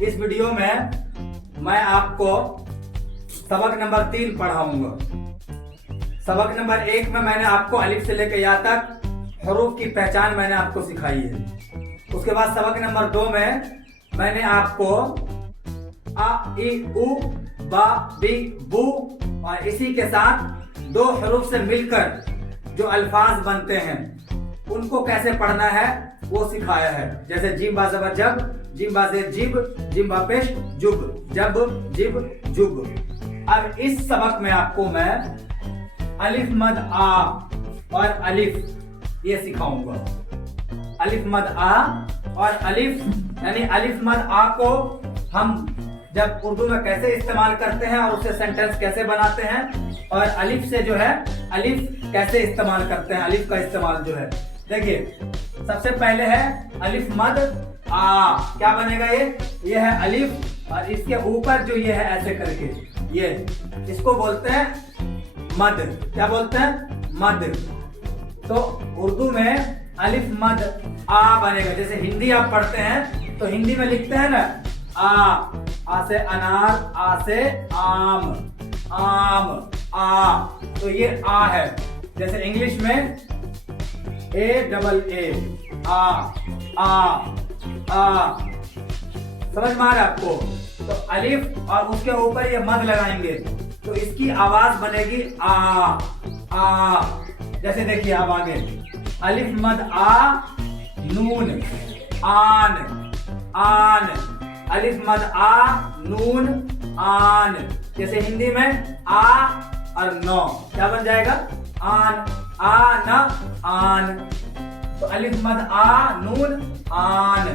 इस वीडियो में मैं आपको सबक नंबर 3 पढ़ाऊंगा। सबक नंबर 1 में मैंने आपको अलिफ से लेकर या तक हरूफ की पहचान मैंने आपको सिखाई है। उसके बाद सबक नंबर 2 में मैंने आपको आ इ उ बा बी बू और इसी के साथ 2 हरूफ से मिलकर जो अल्फाज बनते हैं उनको कैसे पढ़ना है वो सिखाया है। जैसे जिम बा ज़बर जब, जिम बा ज़ेर जिब, जिम बा पेश जुब, जब जिब जुब। अब इस सबक में आपको मैं अलिफ मद आ और अलिफ ये सिखाऊंगा। अलिफ मद आ और अलिफ यानी अलिफ मद आ को हम जब उर्दू में कैसे इस्तेमाल करते हैं और उससे सेंटेंस कैसे बनाते हैं, और अलिफ से जो है अलिफ कैसे इस्तेमाल करते हैं। अलिफ का इस्तेमाल जो है देखिए, सबसे पहले है अलिफ मद आ। क्या बनेगा ये है अलिफ और इसके ऊपर जो ये है ऐसे करके ये, इसको बोलते हैं मद। क्या बोलते हैं? मद। तो उर्दू में अलिफ मद आ बनेगा। जैसे हिंदी आप पढ़ते हैं तो हिंदी में लिखते हैं ना आ से अनार, आ से आम, आम आ, तो ये आ है। जैसे इंग्लिश में ए डबल ए आ समझ में आ रहा है आपको? तो अलिफ और उसके ऊपर ये मद लगाएंगे तो इसकी आवाज बनेगी आ। जैसे देखिए अब आगे अलिफ मद आ नून आन, आन। अलिफ मद आ नून आन। जैसे हिंदी में आ और नौ क्या बन जाएगा? आन, आ न आन। तो अलिफ मद आ नून आन।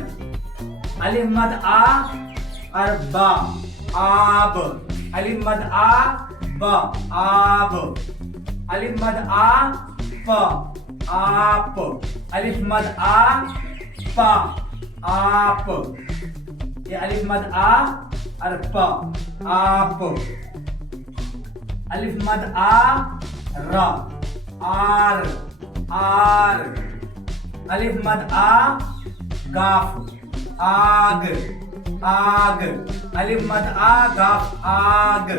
अलिफ मद आ और बा आब। अलिफ मद आ ब आब। अलिफ मद आ प आप। अलिफ मद आ प आप। ये अलिफ मद आ और प आप। अलिफ मद आ र आर, आर। अलिफ मद आ गाफ आग, आग। अलिफ मद आ गाफ आग।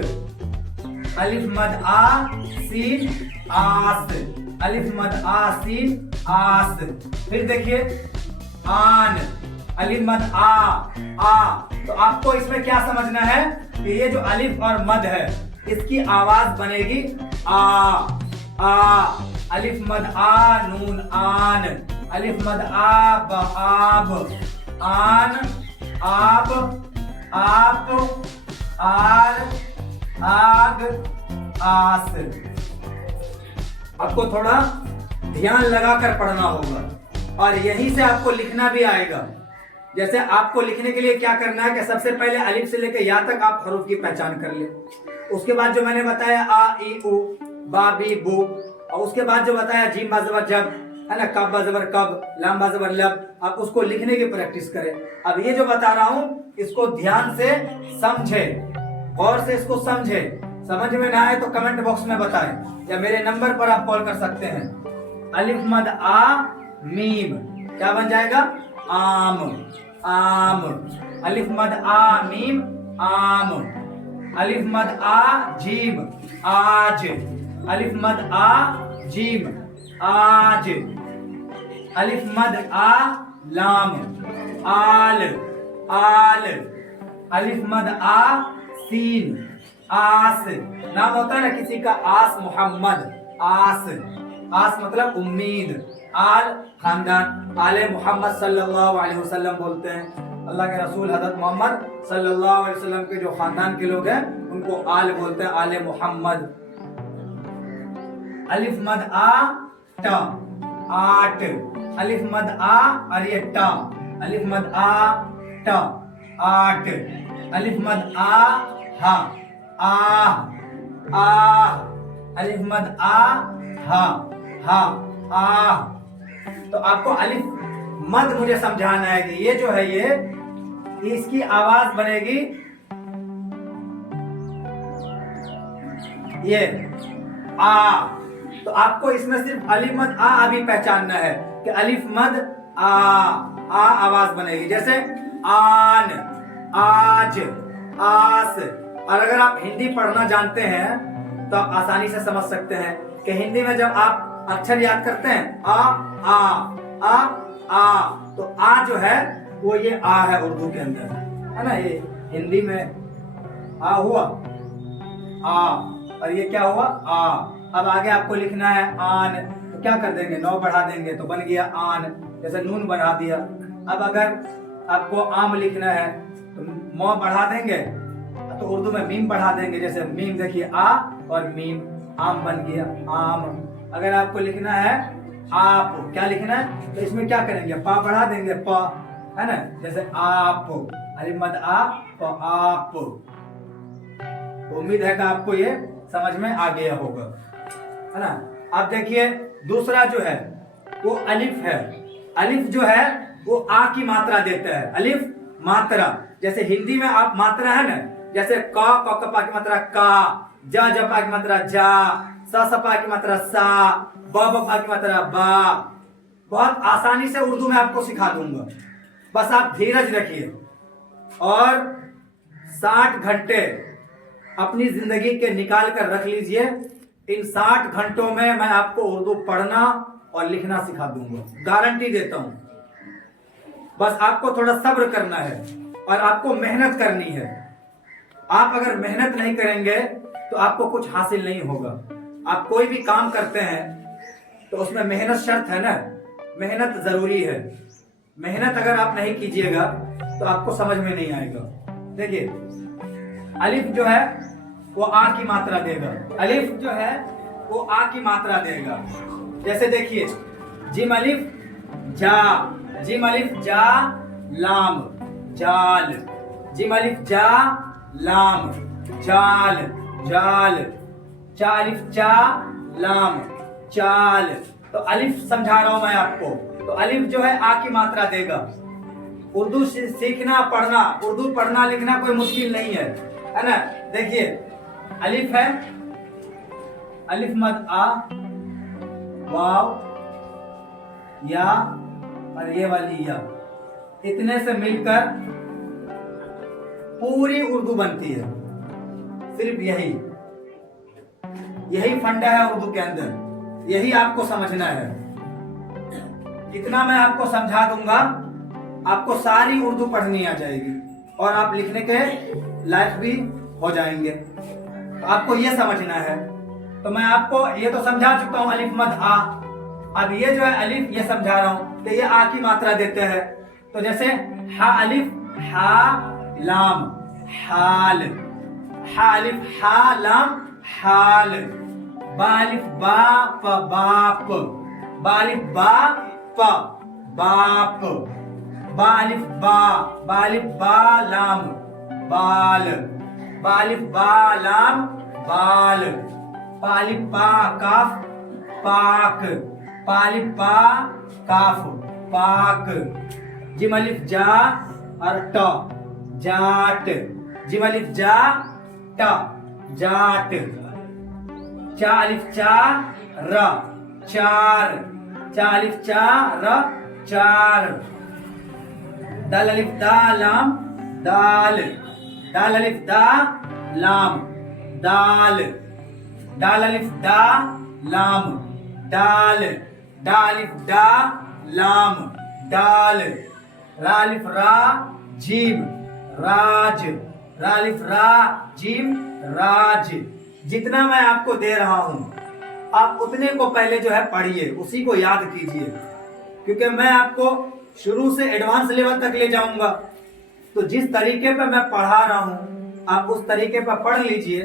अलिफ मद आ सीन आस। अलिफ मद आ सीन आस। फिर देखिए आन। अलिफ मद आ। तो आपको इसमें क्या समझना है कि ये जो अलिफ और मद है इसकी आवाज बनेगी आ। अलिफ मद आ नून आन। अलिफ मद आ ब आब, आन आप, आप आर आग आस। आपको थोड़ा ध्यान लगाकर पढ़ना होगा और यहीं से आपको लिखना भी आएगा। जैसे आपको लिखने के लिए क्या करना है कि सबसे पहले अलिफ से लेकर या तक आप हरूफ की पहचान कर ले। उसके बाद जो मैंने बताया आ इ उ बा बी बू, और उसके बाद जो बताया जिम बा ज़बर जब है ना, कब बा ज़बर कब, लाम बा ज़बर लब, आप उसको लिखने की प्रैक्टिस करें। अब ये जो बता रहा हूँ इसको ध्यान से समझे, गौर से इसको समझे। समझ में ना आए तो कमेंट बॉक्स में बताएं या मेरे नंबर पर आप कॉल कर सकते हैं। अलिफ मद आ मीम क्या बन जाएगा? आम, आम। अलिफ मद आ मीम आम। अलिफ मद आ जीम आज। अलिफ मद आ जीम आज। अलिफ मद आ लाम आल, आल। अलिफ मद आ सीन आस। नाम होता है ना किसी का, आस मोहम्मद, आस। आस मतलब उम्मीद। आल खानदान, आले मोहम्मद सल्लल्लाहु अलैहि वसल्लम बोलते हैं। अल्लाह के रसूल हज़रत मोहम्मद सल्लल्लाहु अलैहि वसल्लम के जो खानदान के लोग हैं उनको आल बोलते हैं, आले मोहम्मद। अलिफ मद आ टा आट। अलिफ मद आ और ये टा, अलिफ मद आ टा आट। अलिफ मद आ हा आ। अलिफ मद आ हा आ। तो आपको अलिफ मद मुझे समझाना है कि ये जो है ये इसकी आवाज बनेगी ये आ। तो आपको इसमें सिर्फ अलिफ मद आ अभी पहचानना है कि अलिफ मद आ आवाज बनेगी। जैसे आन, आज, आस। और अगर आप हिंदी पढ़ना जानते हैं तो आप आसानी से समझ सकते हैं कि हिंदी में जब आप अक्षर याद करते हैं आ, तो आ जो है वो ये आ है उर्दू के अंदर, है ना। ये हिंदी में आ हुआ आ, और ये क्या हुआ आ। अब आगे आपको लिखना है आन, तो क्या कर देंगे, नौ बढ़ा देंगे तो बन गया आन, जैसे नून बढ़ा दिया। अब अगर आपको आम लिखना है तो मौ बढ़ा देंगे, तो उर्दू में मीम बढ़ा देंगे, जैसे मीम देखिए आ और मीम, आम बन गया आम। अगर आपको लिखना है आप, क्या लिखना है, तो इसमें क्या करेंगे, पा बढ़ा देंगे प, है ना, जैसे आप, अलिफ मद आ, तो आप। तो उम्मीद है कि आपको ये समझ में आ गया होगा, है ना। अब देखिए दूसरा जो है वो अलिफ है। अलिफ जो है वो आ की मात्रा देता है, अलिफ मात्रा। जैसे हिंदी में आप मात्रा है ना, जैसे क कपा की मात्रा का, जा जपा की मात्रा जा, सा सपा की मात्रा सा, ब बपा की मात्रा बा। बहुत आसानी से उर्दू में आपको सिखा दूंगा, बस आप धीरज रखिए और 60 घंटे अपनी जिंदगी के निकाल कर रख लीजिए। इन 60 घंटों में मैं आपको उर्दू पढ़ना और लिखना सिखा दूंगा, गारंटी देता हूं। बस आपको थोड़ा सब्र करना है और आपको मेहनत करनी है। आप अगर मेहनत नहीं करेंगे तो आपको कुछ हासिल नहीं होगा। आप कोई भी काम करते हैं तो उसमें मेहनत शर्त है ना, मेहनत जरूरी है। मेहनत अगर आप नहीं कीजिएगा तो आपको समझ में नहीं आएगा। देखिए अलिफ जो है वो आ की मात्रा देगा, अलिफ जो है वो आ की मात्रा देगा। जैसे देखिए जिम अलिफ जा, जिम अलिफ जा लाम जाल, जिम अलिफ जा लाम जाल जाल, चा अलिफ चा लाम चाल। तो अलिफ समझा रहा हूं मैं आपको, तो अलिफ जो है आ की मात्रा देगा। उर्दू सीखना पढ़ना, उर्दू पढ़ना लिखना कोई मुश्किल नहीं है ना। देखिए अलिफ है, अलिफ मद आ, वाव, या और ये वाली या, इतने से मिलकर पूरी उर्दू बनती है। सिर्फ यही फंडा है उर्दू के अंदर, यही आपको समझना है। इतना मैं आपको समझा दूंगा, आपको सारी उर्दू पढ़नी आ जाएगी और आप लिखने के लायक भी हो जाएंगे। तो आपको ये समझना है। तो मैं आपको ये तो समझा चुका हूं अलिफ मद आ। अब ये जो है अलिफ, ये समझा रहा हूं कि ये आ की मात्रा देते हैं। तो जैसे हा अलिफ हा लाम हाल, हा अलिफ हा लाम हाल, बा अलिफ बा प बाप, बा अलिफ बा प बाप, बा अलिफ बा लाम बाल, बा अलिफ बा लाम बाल, पा अलिफ पा काफ पाक, पा अलिफ पा काफ पाक, जिम अलिफ जा और ट जाट, जिम अलिफ जा ट जाट, चा अलिफ चा र चार, चा अलिफ चा र चार, दाल अलिफ दा लाम दाल, दाल अलिफ दा लाम दाल, दाल अलिफ दा लाम दाल, दा अलिफ दा लाम दाल, रा अलिफ रा जीम राज, रा अलिफ रा जीम राज। जितना मैं आपको दे रहा हूं आप उतने को पहले जो है पढ़िए, उसी को याद कीजिए, क्योंकि मैं आपको शुरू से एडवांस लेवल तक ले जाऊंगा। तो जिस तरीके पर मैं पढ़ा रहा हूं आप उस तरीके पर पढ़ लीजिए।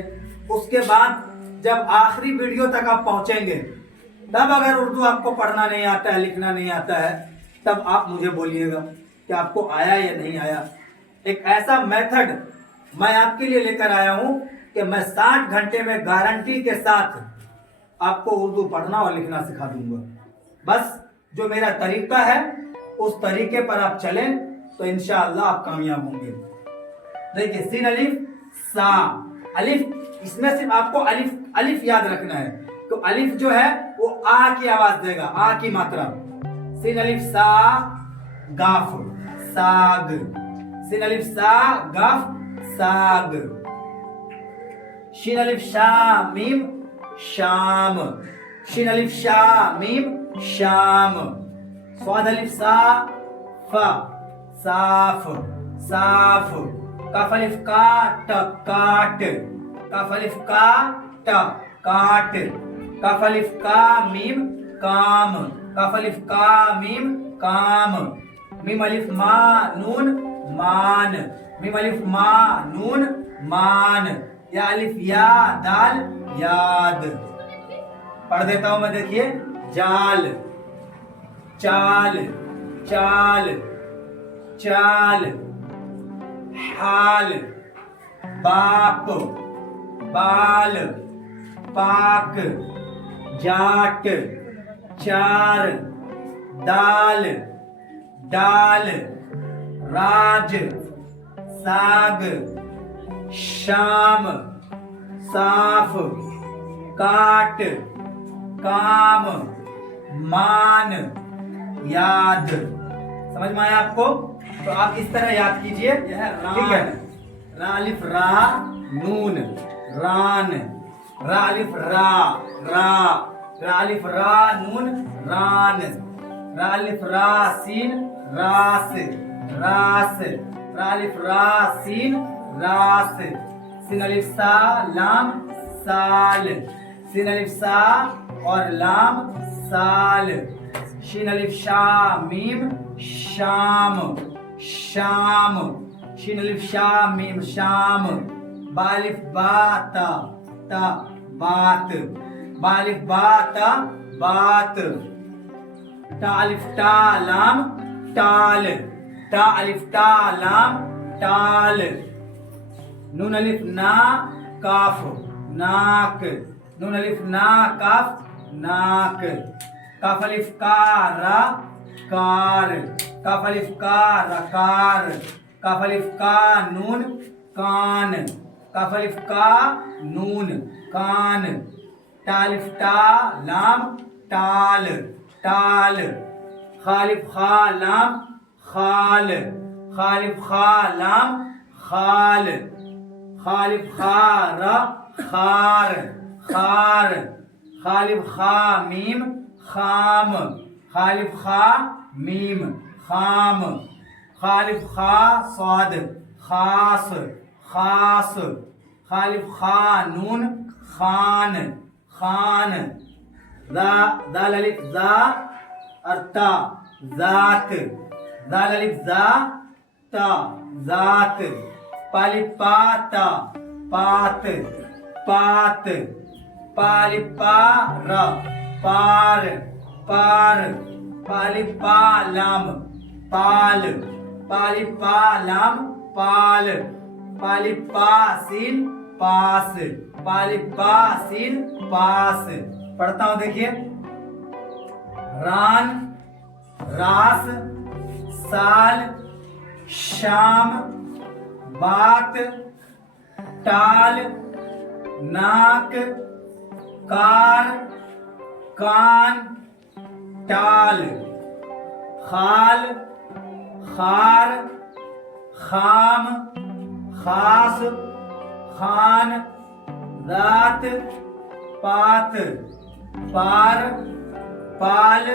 उसके बाद जब आखिरी वीडियो तक आप पहुंचेंगे, तब अगर उर्दू आपको पढ़ना नहीं आता है, लिखना नहीं आता है, तब आप मुझे बोलिएगा कि आपको आया या नहीं आया। एक ऐसा मेथड मैं आपके लिए लेकर आया हूं कि मैं 60 घंटे में गारंटी के साथ आपको उर्दू पढ़ना और लिखना सिखा दूंगा। बस जो मेरा तरीका है उस तरीके पर आप चलें तो इंशाअल्लाह आप कामयाब होंगे। देखिए सीन अलिफ सा अलिफ, इसमें सिर्फ आपको अलिफ अलिफ याद रखना है। तो अलिफ जो है वो आ की आवाज देगा, आ की मात्रा। सीन अलिफ सा गाफ साग, सिन अलिफ सा गफ साग। शीन अलिफ शा मीम शाम। शीन अलिफ शा मीम शाम। स्वाद अलिफ सा फा साफ साफ। काफ अलिफ का ट काट। काफ अलिफ का ट काट। काफ अलिफ का मीम काम। काफ अलिफ का मीम काम। मीम अलिफ मा नून मान। मीम अलिफ मा नून मान। या अलिफ या दाल याद। पढ़ देता हूं मैं, देखिए। जाल चाल चाल चाल। हाल बाप बाल पाक। जाट चार। दाल डाल। राज साग। शाम साफ। काट काम मान याद। समझ में आया आपको? तो आप इस तरह याद कीजिए। यह ठीक है। रा अलिफ रा नून रान। रा अलिफ रा रा। रा अलिफ रा नून रान। रा अलिफ रा सीन रास रास। रा अलिफ रा सीन रास। सिन अलिफ सा लाम साल। सिन अलिफ सा और लाम साल। शीन अलिफ शा मीम शाम शाम। शीन अलिफ शा मीम शाम। बालिफ बा ता ता बात। बालिफ बा ता बात। ता अलिफ ता लाम टाल। ता अलिफ ता लाम टाल। नून अलिफ ना काफ नाक। नून अलिफ ना काफ नाक। काफ अलिफ का रा कार। काफ अलिफ का रकार। काफ अलिफ का नून कान। काफ अलिफ का नून कान। ता अलिफ ता लाम टाल टाल। खालिफ खा लाम खाल। खालिफ खा लाम खाल। खालिफ खा रा खार खार। खालिफ खा मीम खाम। खालिफ खा मीम खाम। खालिफ खा स्वाद खास खास। खालिफ खा नून खान खान। दाल अलिफ जा और ता जात। दाल अलिफ जा ता जात। पालिफ पा ता पात पात। पालिफ पा रा पार पार। पालिफ पा लाम पाल। पालिफ पा लाम पाल। पालिफ पा सीन पास। पालिफ पा सीन पास। पढ़ता हूं, देखिए। रान रास साल शाम बात टाल नाक कार कान टाल। खाल खार खाम खास खान रात पात पार पाल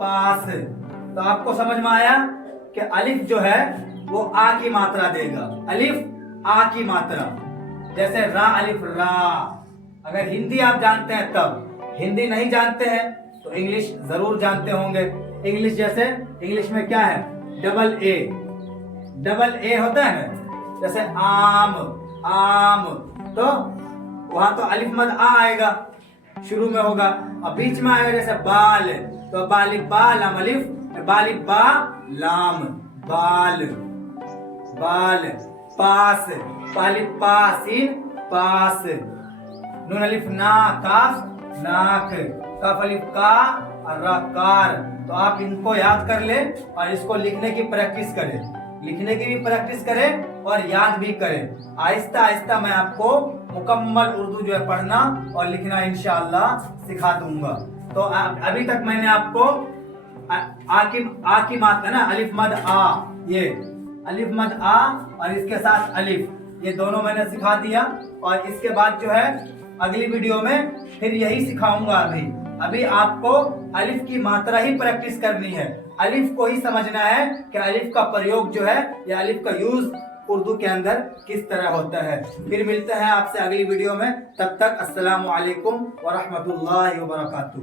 पास। तो आपको समझ में आया कि अलिफ जो है वो आ की मात्रा देगा। अलिफ आ की मात्रा, जैसे रा अलिफ रा। अगर हिंदी आप जानते हैं तब, हिंदी नहीं जानते हैं तो इंग्लिश जरूर जानते होंगे। इंग्लिश जैसे इंग्लिश में क्या है, डबल ए होता है ना, जैसे आम आम, तो वहां तो अलिफ मद आ आएगा, शुरू में होगा, और बीच में आएगा जैसे बाल, तो बालिफ बा लाम अलिफ, बालिफ बा लाम बाल बाल। पास बालिफ पा सीन पास। नून अलिफ ना काफ नाक। काफ अलिफ का और रा कार। तो आप इनको याद कर ले और इसको लिखने की प्रैक्टिस करें, लिखने की भी प्रैक्टिस करें और याद भी करें। आहिस्ता आहिस्ता मैं आपको मुकम्मल उर्दू जो है पढ़ना और लिखना इंशाअल्लाह सिखा दूंगा। तो अभी तक मैंने आपको आ की मात्रा ना, अलिफ मद आ, ये अलिफ मद आ और इसके साथ अलिफ, ये दोनों मैंने सिखा दिया। और इसके बाद जो है अगली वीडियो में फिर यही सिखाऊंगा। अभी आपको अलिफ की मात्रा ही प्रैक्टिस करनी है, अलिफ को ही समझना है कि अलिफ का प्रयोग जो है या अलिफ का यूज उर्दू के अंदर किस तरह होता है। फिर मिलते हैं आपसे अगली वीडियो में, तब तक अस्सलामु अलैकुम व रहमतुल्लाहि व बरकातुहू।